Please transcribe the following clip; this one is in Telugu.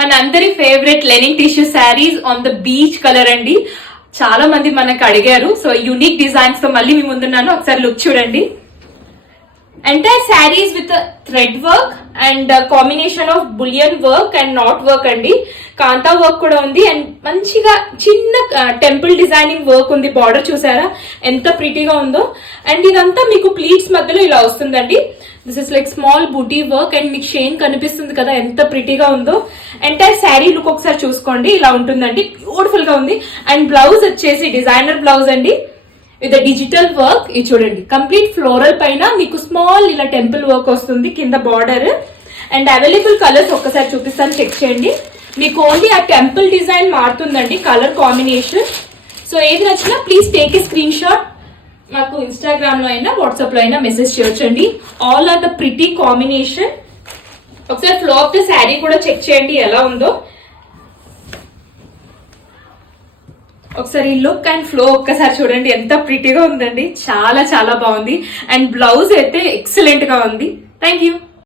మన అందరి favourite linen tissue saris on the beach colour అండి. చాలా మంది మనకు అడిగారు. సో యూనిక్ డిజైన్స్ తో మళ్ళీ మీ ముందున్నాను. ఒకసారి లుక్ చూడండి. Entire saris with thread work and combination of bullion work and knot work అండి. కాంతా వర్క్ కూడా ఉంది అండ్ మంచిగా చిన్న టెంపుల్ డిజైనింగ్ వర్క్ ఉంది. బార్డర్ చూసారా ఎంత ప్రిటీగా ఉందో. అండ్ ఇదంతా మీకు ప్లీట్స్ మధ్యలో ఇలా వస్తుందండి. This is like small buti work and మీకు షేన్ కనిపిస్తుంది కదా ఎంత ప్రిటీగా ఉందో. ఎంటైర్ శారీ లుక్ ఒకసారి చూసుకోండి. ఇలా ఉంటుందండి, బ్యూటిఫుల్ గా ఉంది. అండ్ బ్లౌజ్ వచ్చేసి డిజైనర్ బ్లౌజ్ అండి విత్ డిజిటల్ వర్క్. ఇది చూడండి, కంప్లీట్ ఫ్లోరల్ పైన మీకు స్మాల్ ఇలా టెంపుల్ వర్క్ వస్తుంది కింద బార్డర్. అండ్ అవైలబుల్ కలర్స్ ఒక్కసారి చూపిస్తాను, చెక్ చేయండి. మీకు ఓన్లీ ఆ టెంపుల్ డిజైన్ మారుతుందండి, కలర్ కాంబినేషన్. సో ఏది నచ్చినా please take a screen shot. మాకు ఇన్స్టాగ్రామ్ లో అయినా వాట్సాప్ లో అయినా మెసేజ్ చేయొచ్చండి. All are the pretty combination. ఒకసారి ఫ్లో ఆఫ్ ద శారీ కూడా చెక్ చేయండి ఎలా ఉందో. ఒకసారి లుక్ అండ్ ఫ్లో ఒక్కసారి చూడండి, ఎంత ప్రిటీగా ఉందండి. చాలా చాలా బాగుంది. అండ్ బ్లౌజ్ అయితే ఎక్సలెంట్ గా ఉంది. Thank you.